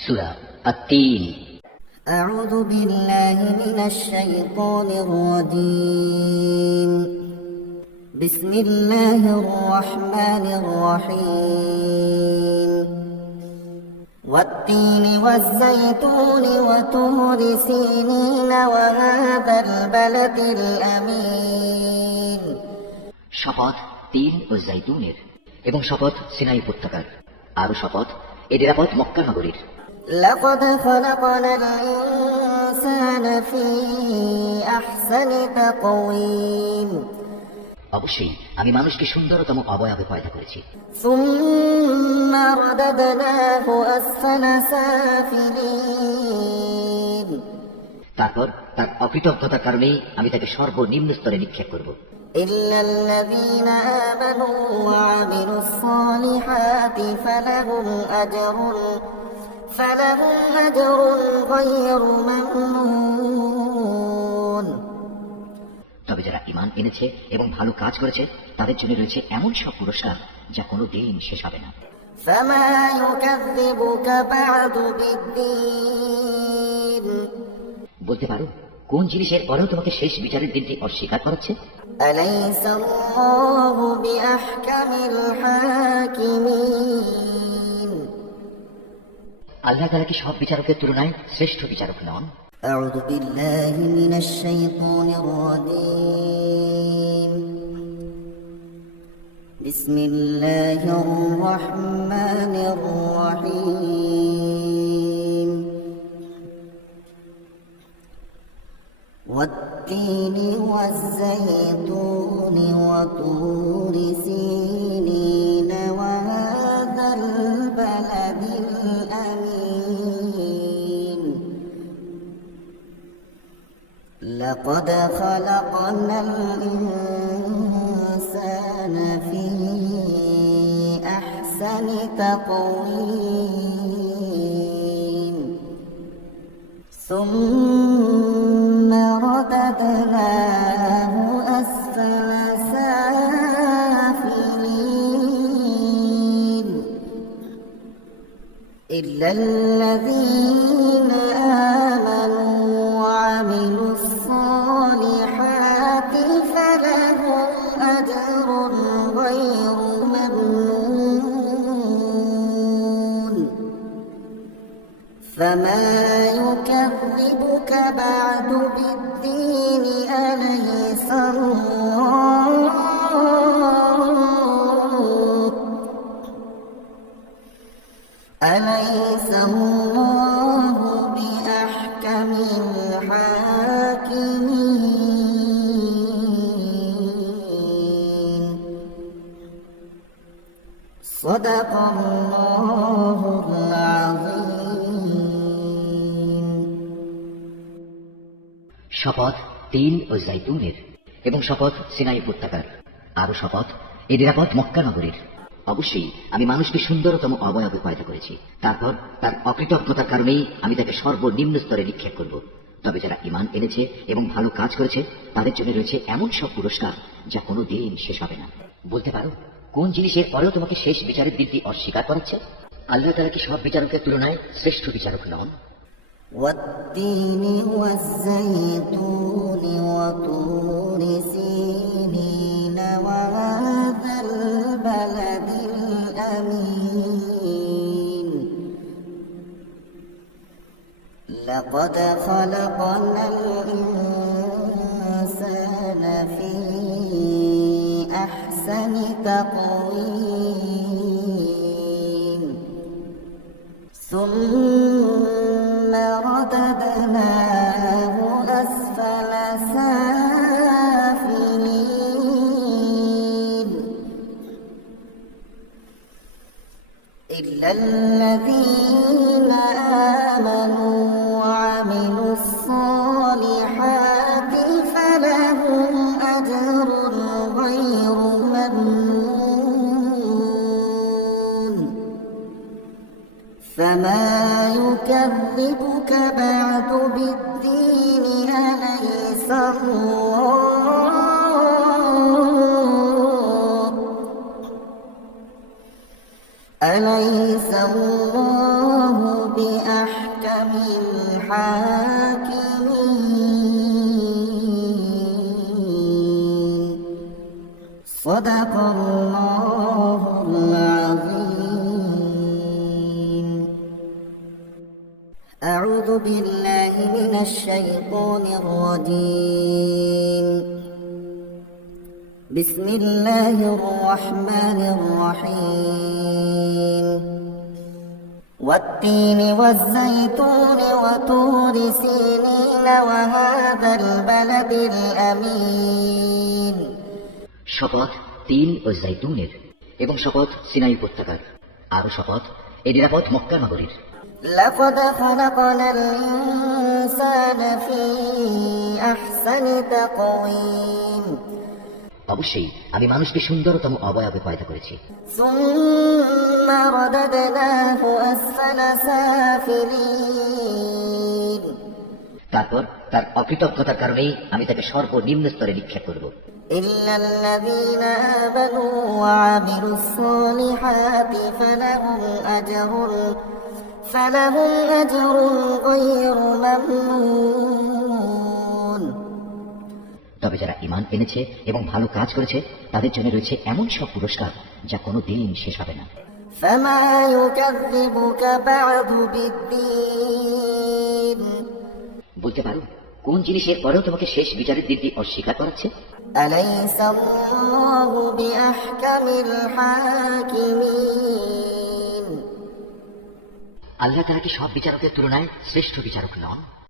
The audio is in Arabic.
সূরা আত-তিন। أعوذ بالله من الشيطان الرجيم. بسم الله الرحمن الرحيم. والتين والزيتون وطور سينين وهذا البلد الأمين. শপথ তিন ও জাইতুনের, এবং শপথ সিনাই উপত্যকার, আরো শপথ এ নিরাপদ মক্কা নগরীর। لقد خلقنا الإنسان في أحسن تقويم. অবশ্যই আমি মানুষকে সুন্দরতম অবয়বে পয়দা করেছি। ثم رددناه أسفل سافلين. তারপর তার অকৃতজ্ঞতার কারণে আমি তাকে সর্বনিম্ন স্তরে নিক্ষেপ করব। إلا الذين آمنوا وعملوا الصالحات فلهم أجر غير ممنون. তবে যারা ঈমান এনেছে এবং ভালো কাজ করেছে তাদের জন্য রয়েছে এমন সব পুরস্কার যা কোনো দিন শেষ হবে না। فما يكذبك بعد بالدين. বলতে পারো কোন জিনিসের পরেও তোমাকে শেষ বিচারের দিনটি অস্বীকার করাচ্ছে? أليس الله بأحكم الحاكمين. আল্লাহ তাআলা কি সব বিচারকের তুলনায় শ্রেষ্ঠ বিচারক নন? أعوذ بالله من الشيطان الرجيم. بسم الله الرحمن الرحيم. والتين والزيتون وطور سينين وهذا البلد الأمين. لقد خلقنا الإنسان في أحسن تقويم. ثم رددناه أسفل سافلين. إلا الذين آمنوا وعملوا الصالحات فلهم أجر غير ممنون. فما يكذبك بعد بالدين. أليس الله بأحكم الحاكمين. صدق الله العظيم. শপথ তিন ও জাইতুনের, এবং শপথ সিনাই উপত্যকার, আরো শপথ এ নিরাপদ মক্কা নগরীর। অবশ্যই আমি মানুষকে সুন্দরতম অবয়বে পয়দা করেছি। তারপর তার অকৃতজ্ঞতার কারণেই আমি তাকে সর্বনিম্ন স্তরে নিক্ষেপ করব। তবে যারা ঈমান এনেছে এবং ভালো কাজ করেছে তাদের জন্য রয়েছে এমন সব পুরস্কার যা কোনো দিন শেষ হবে না। বলতে পারো কোন জিনিসের পরেও তোমাকে শেষ বিচারের দিনটি অস্বীকার করাচ্ছে? আল্লাহ তাআলা কি সব বিচারকের তুলনায় শ্রেষ্ঠ বিচারক নন? والتين والزيتون وطور سينين وهذا البلد الأمين. لقد خلقنا الإنسان في أحسن تقويم. ثم رددناه أسفل سافلين. إلا الذين آمنوا وعملوا الصالحات فلهم أجر غير ممنون. فما يكذبك بعد بالدين. أليس الله بأحكم الحاكمين صدق الله العظيم. أعوذ بالله من الشيطان الرجيم. بسم الله الرحمن الرحيم. والتين والزيتون وطور سينين وهذا البلد الأمين. শপথ তিন ও জাইতুনের, এবং শপথ সিনাই উপত্যকার, আরো শপথ এই নিরাপদ মক্কা নগরীর। لقد خلقنا الإنسان في أحسن تقويم. অবশ্যই আমি মানুষকে সুন্দরতম অবয়বে পয়দা করেছি। ثم رددناه أسفل سافلين. তারপর তার অকৃতজ্ঞতার কারণেই আমি তাকে সর্বনিম্ন স্তরে নিক্ষেপ করব। إلا الذين آمنوا وعملوا الصالحات فلهم أجر غير ممنون. তবে যারা ঈমান এনেছে এবং ভালো কাজ করেছে তাদের জন্য রয়েছে এমন সব পুরস্কার যা কোনো দিন শেষ হবে না। فما يكذبك بعد بالدين. বলতে পারো কোন জিনিসের পরেও তোমাকে শেষ বিচারের দিনটি অস্বীকার করাচ্ছে? أليس الله بأحكم الحاكمين. আল্লাহ তাআলা কি সব বিচারকের তুলনায় শ্রেষ্ঠ বিচারক নন?